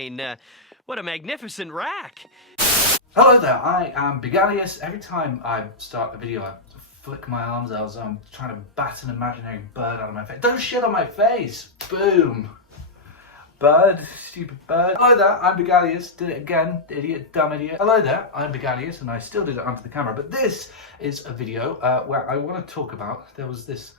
fine. What a magnificent rack. Hello there, I am Bigalius. Every time I start a video, I flick my arms out as I'm trying to bat an imaginary bird out of my face. Don't shit on my face! Boom! Bird, stupid bird. Hello there, I'm Bigalius. Did it again, idiot, dumb idiot. Hello there, I'm Bigalius, and I still did it onto the camera, but this is a video where I want to talk about, there was this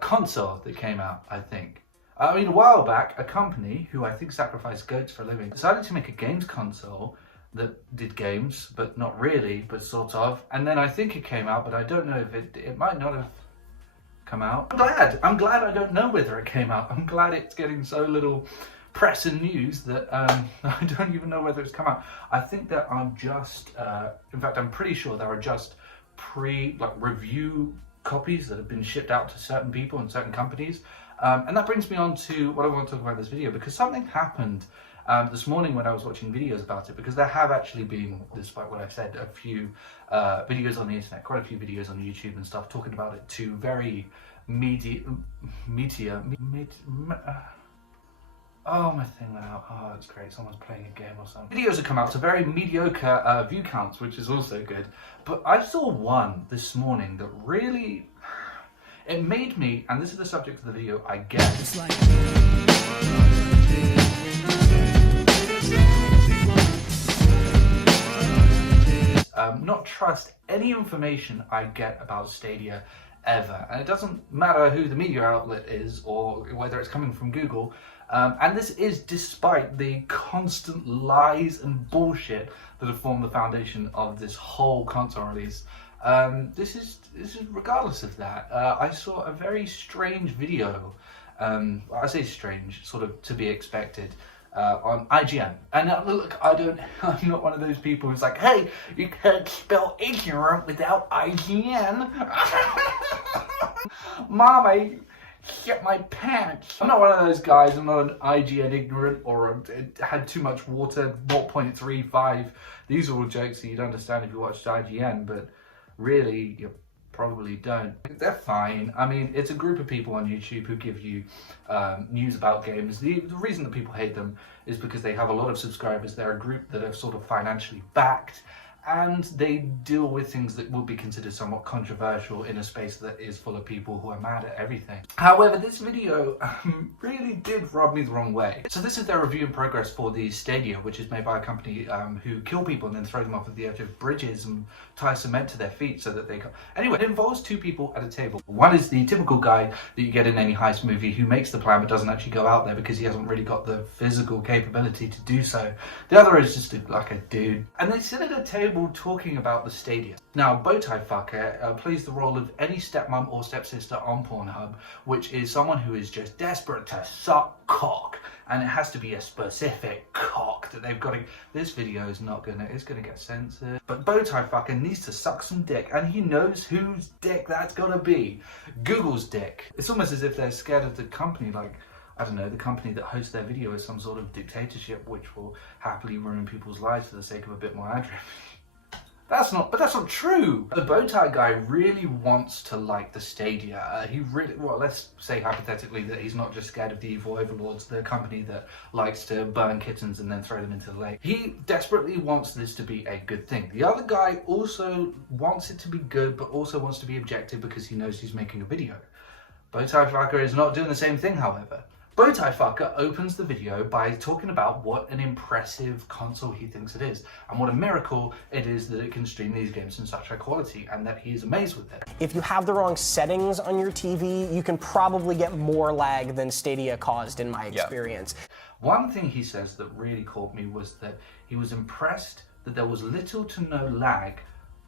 console that came out, I think. I mean, a while back, a company who I think sacrificed goats for a living decided to make a games console that did games, but not really, but sort of. And then I think it came out, but I don't know if it might not have come out. I'm glad I don't know whether it came out. I'm glad it's getting so little press and news that I don't even know whether it's come out. I think there are just, in fact, I'm pretty sure there are just review copies that have been shipped out to certain people and certain companies. And that brings me on to what I want to talk about in this video, because something happened this morning when I was watching videos about it, because there have actually been, despite what I've said, a few videos on the internet, quite a few videos on YouTube and stuff talking about it to very oh, my thing went out. Oh, that's great. Someone's playing a game or something. Videos have come out to very mediocre view counts, which is also good. But I saw one this morning that really, it made me, and this is the subject of the video, I guess. It's like not trust any information I get about Stadia ever. And it doesn't matter who the media outlet is or whether it's coming from Google. And this is despite the constant lies and bullshit that have formed the foundation of this whole console release. This is regardless of that. I saw a very strange video. I say strange, sort of to be expected. On IGN. And look, I'm not one of those people who's like, hey, you can't spell ignorant without IGN. Mom, I shit my pants. I'm not one of those guys. I'm not an IGN ignorant or had too much water, 0.35. These are all jokes that you'd understand if you watched IGN, but really, you probably don't. They're fine. I mean, it's a group of people on YouTube who give you news about games. The reason that people hate them is because they have a lot of subscribers. They're a group that are sort of financially backed, and they deal with things that would be considered somewhat controversial in a space that is full of people who are mad at everything. However, this video really did rub me the wrong way. So this is their review in progress for the Stadia, which is made by a company who kill people and then throw them off of the edge of bridges and tie cement to their feet so that they can... Anyway, it involves two people at a table. One is the typical guy that you get in any heist movie who makes the plan but doesn't actually go out there because he hasn't really got the physical capability to do so. The other is just like a dude. And they sit at a table talking about the Stadia. Now, Bowtie Fucker plays the role of any stepmom or stepsister on Pornhub, which is someone who is just desperate to suck cock, and it has to be a specific cock that they've got to... This video is not gonna, it's gonna get censored. But Bowtie Fucker needs to suck some dick, and he knows whose dick that's gonna be. Google's dick. It's almost as if they're scared of the company, like, I don't know, the company that hosts their video is some sort of dictatorship which will happily ruin people's lives for the sake of a bit more ad revenue. That's not true. The Bowtie guy really wants to like the Stadia. He really, well, let's say hypothetically that he's not just scared of the evil overlords, the company that likes to burn kittens and then throw them into the lake. He desperately wants this to be a good thing. The other guy also wants it to be good, but also wants to be objective because he knows he's making a video. Bowtie Fucker is not doing the same thing, however. Bowtie Fucker opens the video by talking about what an impressive console he thinks it is, and what a miracle it is that it can stream these games in such high quality, and that he is amazed with it. If you have the wrong settings on your TV, you can probably get more lag than Stadia caused in my experience. One thing he says that really caught me was that he was impressed that there was little to no lag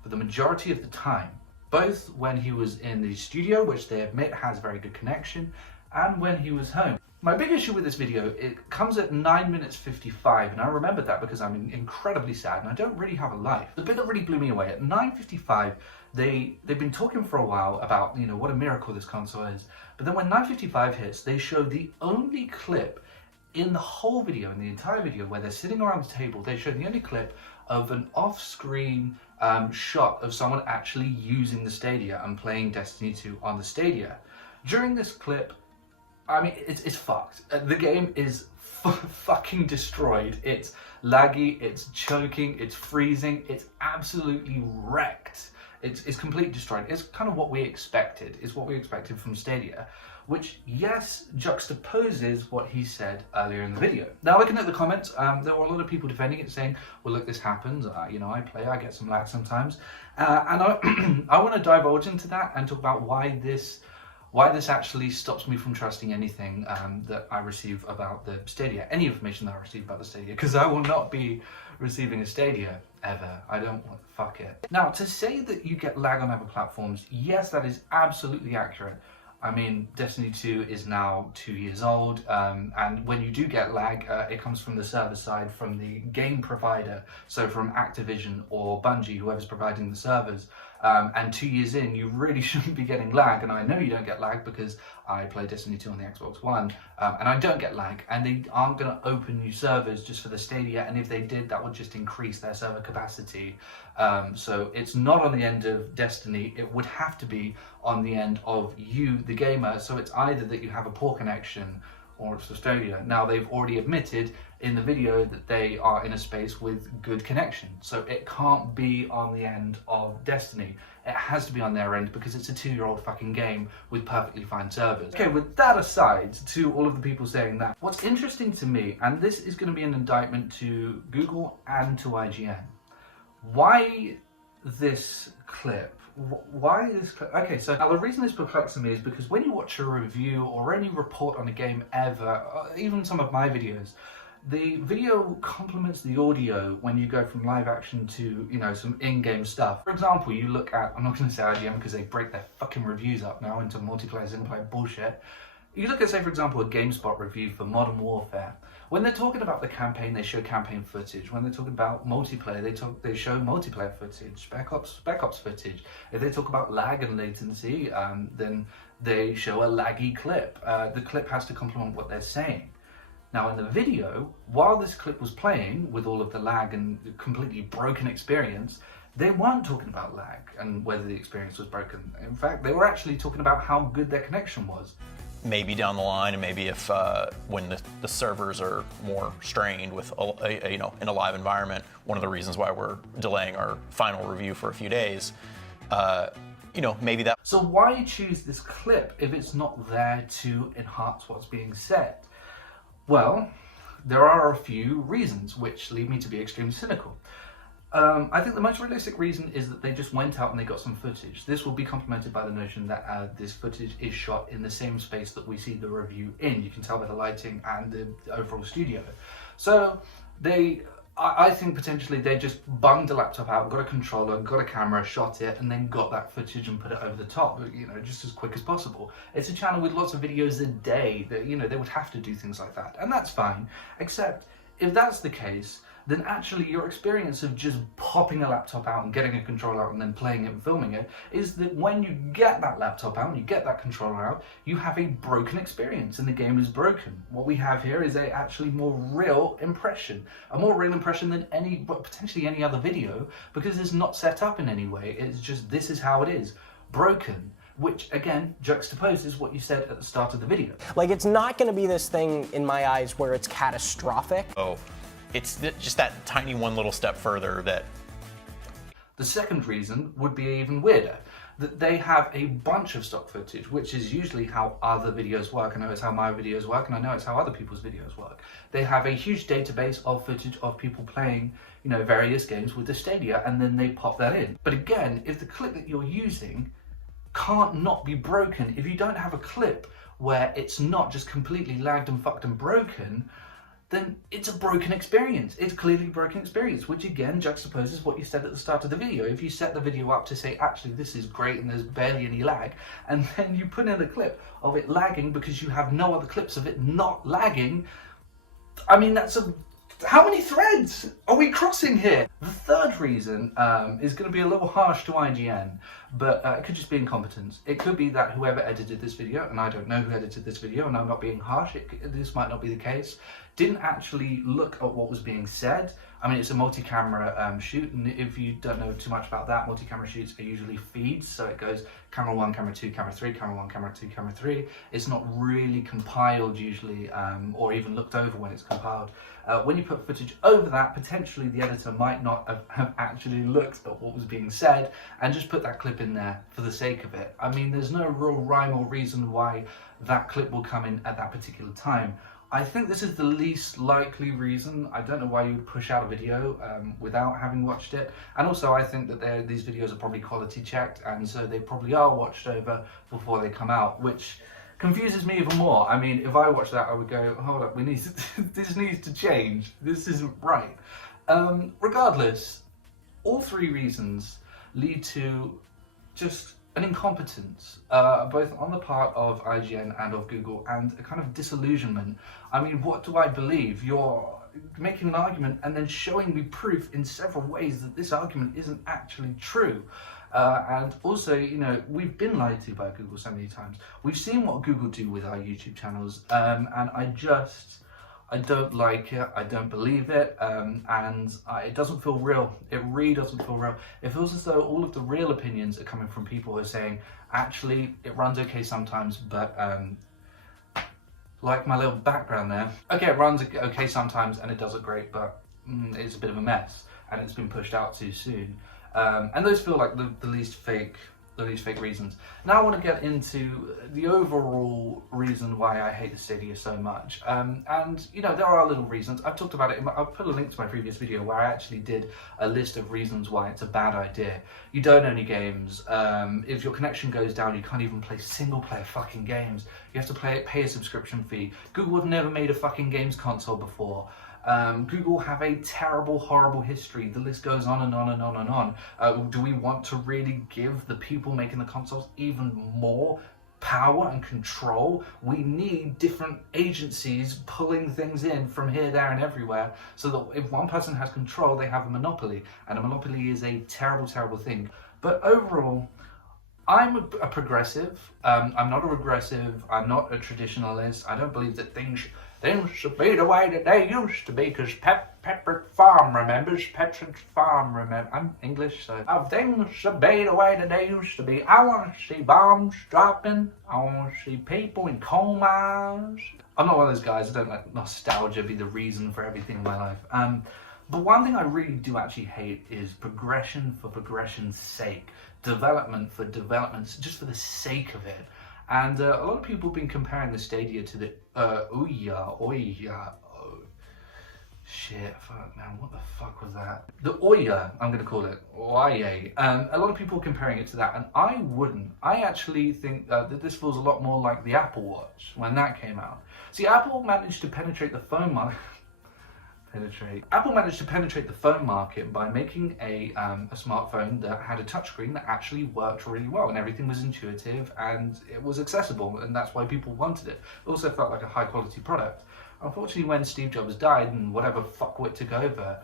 for the majority of the time, both when he was in the studio, which they admit has very good connection, and when he was home. My big issue with this video, it comes at 9 minutes 55, and I remembered that because I'm incredibly sad and I don't really have a life. The bit that really blew me away, at 9:55, they've been talking for a while about, you know, what a miracle this console is, but then when 9:55 hits, they show the only clip in the whole video, in the entire video, where they're sitting around the table. They show the only clip of an off-screen shot of someone actually using the Stadia and playing Destiny 2 on the Stadia. During this clip, I mean, it's fucked. The game is fucking destroyed. It's laggy, it's choking, it's freezing, it's absolutely wrecked. It's completely destroyed. It's kind of what we expected. It's what we expected from Stadia, which, yes, juxtaposes what he said earlier in the video. Now, looking at the comments, there were a lot of people defending it, saying, well, look, this happens. You know, I play, I get some lag sometimes. And I want to divulge into that and talk about why this actually stops me from trusting anything that I receive about the Stadia, any information that I receive about the Stadia, because I will not be receiving a Stadia ever. I don't want, fuck it. Now, to say that you get lag on other platforms, yes, that is absolutely accurate. I mean, Destiny 2 is now 2 years old, and when you do get lag, it comes from the server side, from the game provider, so from Activision or Bungie, whoever's providing the servers. And 2 years in, you really shouldn't be getting lag, and I know you don't get lag because I play Destiny 2 on the Xbox One, and I don't get lag, and they aren't going to open new servers just for the Stadia, and if they did, that would just increase their server capacity. So it's not on the end of Destiny, it would have to be on the end of you, the gamer, so it's either that you have a poor connection or it's the Stadia. Now, they've already admitted in the video that they are in a space with good connection, so it can't be on the end of Destiny. It has to be on their end because it's a 2-year-old fucking game with perfectly fine servers. Okay, with that aside, to all of the people saying that, what's interesting to me, and this is going to be an indictment to Google and to IGN, why this clip? Why this clip? Okay, so now the reason this perplexes me is because when you watch a review or any report on a game ever, even some of my videos, the video complements the audio when you go from live action to, you know, some in-game stuff. For example, you look at, I'm not going to say IGN because they break their fucking reviews up now into multiplayer, single-player bullshit. You look at, say, for example, a GameSpot review for Modern Warfare. When they're talking about the campaign, they show campaign footage. When they're talking about multiplayer, they show multiplayer footage, Spec Ops footage. If they talk about lag and latency, then they show a laggy clip. The clip has to complement what they're saying. Now, in the video, while this clip was playing with all of the lag and the completely broken experience, they weren't talking about lag and whether the experience was broken. In fact, they were actually talking about how good their connection was. Maybe down the line, and maybe if when the servers are more strained with you know, in a live environment, one of the reasons why we're delaying our final review for a few days, you know, maybe that. So why choose this clip if it's not there to enhance what's being said? Well, there are a few reasons which lead me to be extremely cynical. I think the most realistic reason is that they just went out and they got some footage. This will be complemented by the notion that this footage is shot in the same space that we see the review in. You can tell by the lighting and the overall studio. So I think potentially they just bunged a laptop out, got a controller, got a camera, shot it, and then got that footage and put it over the top, you know, just as quick as possible. It's a channel with lots of videos a day that, you know, they would have to do things like that, and that's fine. Except if that's the case, then actually your experience of just popping a laptop out and getting a controller out and then playing it and filming it is that when you get that laptop out and you get that controller out, you have a broken experience and the game is broken. What we have here is a actually more real impression, a more real impression than potentially any other video, because it's not set up in any way. It's just, this is how it is, broken. Which, again, juxtaposes what you said at the start of the video. Like, it's not going to be this thing, in my eyes, where it's catastrophic. Oh, it's just that tiny one little step further that... The second reason would be even weirder. That they have a bunch of stock footage, which is usually how other videos work. I know it's how my videos work, and I know it's how other people's videos work. They have a huge database of footage of people playing, you know, various games with the Stadia, and then they pop that in. But again, if the clip that you're using can't not be broken, if you don't have a clip where it's not just completely lagged and fucked and broken, then it's a broken experience. It's clearly a broken experience, which again juxtaposes what you said at the start of the video. If you set the video up to say, actually, this is great and there's barely any lag, and then you put in a clip of it lagging because you have no other clips of it not lagging, I mean, that's a... How many threads are we crossing here? The third reason is going to be a little harsh to IGN, but it could just be incompetence. It could be that whoever edited this video, and I don't know who edited this video, and I'm not being harsh, this might not be the case, didn't actually look at what was being said. I mean, it's a multi-camera shoot, and if you don't know too much about that, multi-camera shoots are usually feeds, so it goes camera 1, camera 2, camera 3, camera 1, camera 2, camera 3. It's not really compiled usually, or even looked over when it's compiled. When you put footage over that, potentially the editor might not have actually looked at what was being said and just put that clip in there for the sake of it. I mean, there's no real rhyme or reason why that clip will come in at that particular time. I think this is the least likely reason. I don't know why you would push out a video without having watched it. And also I think that these videos are probably quality checked, and so they probably are watched over before they come out, which confuses me even more. I mean, if I watched that, I would go, hold up, this needs to change. This isn't right. Regardless, all three reasons lead to just an incompetence, both on the part of IGN and of Google, and a kind of disillusionment. I mean, what do I believe? You're making an argument and then showing me proof in several ways that this argument isn't actually true. And also, you know, we've been lied to by Google so many times. We've seen what Google do with our YouTube channels, and I don't like it, I don't believe it, and it doesn't feel real. It really doesn't feel real. It feels as though all of the real opinions are coming from people who are saying, actually, it runs okay sometimes, but like my little background there. Okay, it runs okay sometimes and it does it great, but it's a bit of a mess and it's been pushed out too soon. And those feel like the least fake reasons. Now I want to get into the overall reason why I hate the Stadia so much. And you know, there are little reasons. I've talked about it. I'll put a link to my previous video where I actually did a list of reasons why it's a bad idea. You don't own any games. If your connection goes down, you can't even play single player fucking games. You have to pay a subscription fee. Google have never made a fucking games console before. Google have a terrible, horrible history. The list goes on and on and on and on. Do we want to really give the people making the consoles even more power and control? We need different agencies pulling things in from here, there, and everywhere, so that if one person has control, they have a monopoly. And a monopoly is a terrible, terrible thing. But overall, I'm a progressive. I'm not a regressive. I'm not a traditionalist. I don't believe that things should be the way that they used to be, because Pepperidge Farm remembers. I'm English, so things should be the way that they used to be. I want to see bombs dropping. I want to see people in coal mines. I'm not one of those guys. I don't let nostalgia be the reason for everything in my life. But one thing I really do actually hate is progression for progression's sake. Development for development, just for the sake of it. And a lot of people have been comparing the Stadia to the shit, fuck man, what the fuck was that? The Ouya, I'm going to call it, Ouya. A lot of people are comparing it to that, and I wouldn't. I actually think that this feels a lot more like the Apple Watch when that came out. See, Apple managed to penetrate the phone market. Apple managed to penetrate the phone market by making a smartphone that had a touchscreen that actually worked really well, and everything was intuitive and it was accessible, and that's why people wanted it. It also felt like a high quality product. Unfortunately, when Steve Jobs died and whatever fuckwit took over,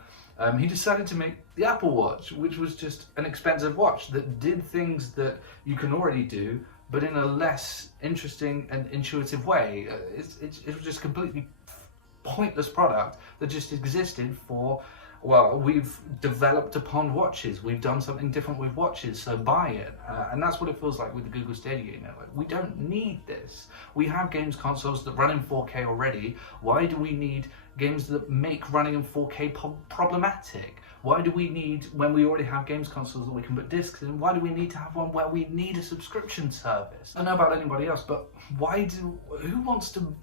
he decided to make the Apple Watch, which was just an expensive watch that did things that you can already do, but in a less interesting and intuitive way. It was just completely pointless product that just existed for, well, we've developed upon watches. We've done something different with watches, so buy it. And that's what it feels like with the Google Stadia. You know, like, we don't need this. We have games consoles that run in 4K already. Why do we need games that make running in 4K problematic? Why do we need, when we already have games consoles that we can put discs in, why do we need to have one where we need a subscription service? I don't know about anybody else, but who wants to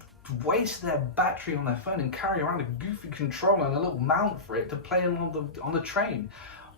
waste their battery on their phone and carry around a goofy controller and a little mount for it to play on the train?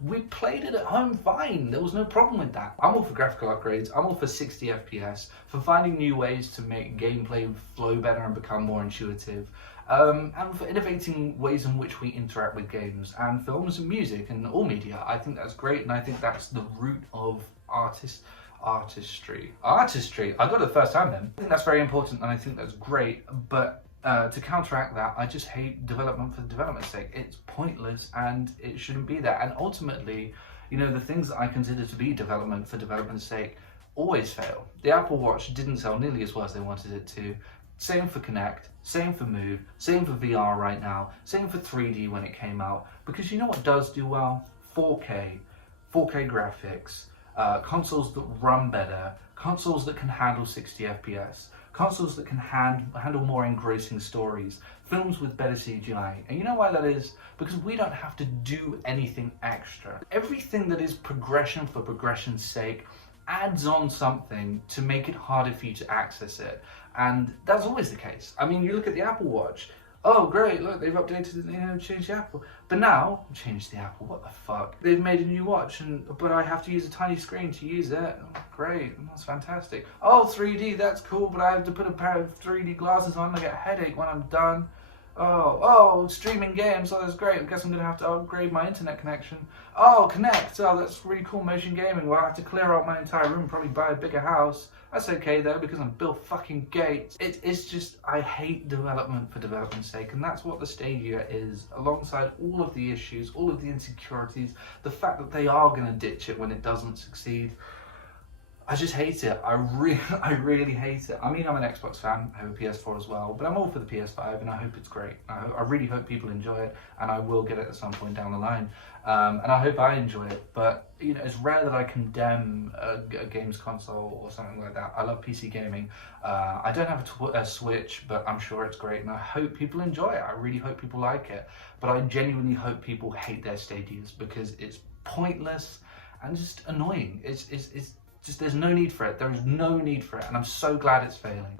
We played it at home fine. There was no problem with that. I'm all for graphical upgrades. I'm all for 60 FPS, for finding new ways to make gameplay flow better and become more intuitive, and for innovating ways in which we interact with games and films and music and all media. I think that's great, and I think that's the root of artistry. I got it the first time then. I think that's very important, and I think that's great, but to counteract that, I just hate development for development's sake. It's pointless and it shouldn't be there. And ultimately, you know, the things that I consider to be development for development's sake always fail. The Apple Watch didn't sell nearly as well as they wanted it to. Same for Kinect, same for Move, same for VR right now, same for 3D when it came out. Because you know what does do well? 4K graphics, consoles that run better, consoles that can handle 60 FPS, consoles that can handle more engrossing stories, films with better CGI. And you know why that is? Because we don't have to do anything extra. Everything that is progression for progression's sake adds on something to make it harder for you to access it. And that's always the case. I mean, you look at the Apple Watch. Oh, great, look, they've updated, changed the Apple. But now, changed the Apple, what the fuck? They've made a new watch, but I have to use a tiny screen to use it. Oh, great, that's fantastic. Oh, 3D, that's cool, but I have to put a pair of 3D glasses on and I get a headache when I'm done. Oh, streaming games, oh, that's great. I guess I'm going to have to upgrade my internet connection. Oh, Kinect, oh, that's really cool, motion gaming. Well, I have to clear out my entire room, probably buy a bigger house. That's okay though, because I'm Bill fucking Gates. It's just, I hate development for development's sake, and that's what the Stadia is, alongside all of the issues, all of the insecurities, the fact that they are going to ditch it when it doesn't succeed. I just hate it. I really hate it. I mean, I'm an Xbox fan. I have a PS4 as well, but I'm all for the PS5, and I hope it's great. I really hope people enjoy it, and I will get it at some point down the line. And I hope I enjoy it. But you know, it's rare that I condemn a games console or something like that. I love PC gaming. I don't have a Switch, but I'm sure it's great, and I hope people enjoy it. I really hope people like it. But I genuinely hope people hate their Stadias because it's pointless and just annoying. It's just, there's no need for it. There is no need for it, and I'm so glad it's failing.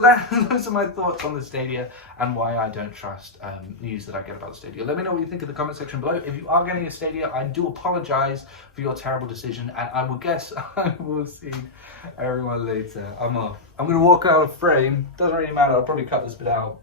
Those are my thoughts on the Stadia and why I don't trust news that I get about the Stadia. Let me know what you think in the comment section below. If you are getting a Stadia, I do apologize for your terrible decision, and I will guess I will see everyone later. I'm off. I'm gonna walk out of frame. Doesn't really matter. I'll probably cut this bit out.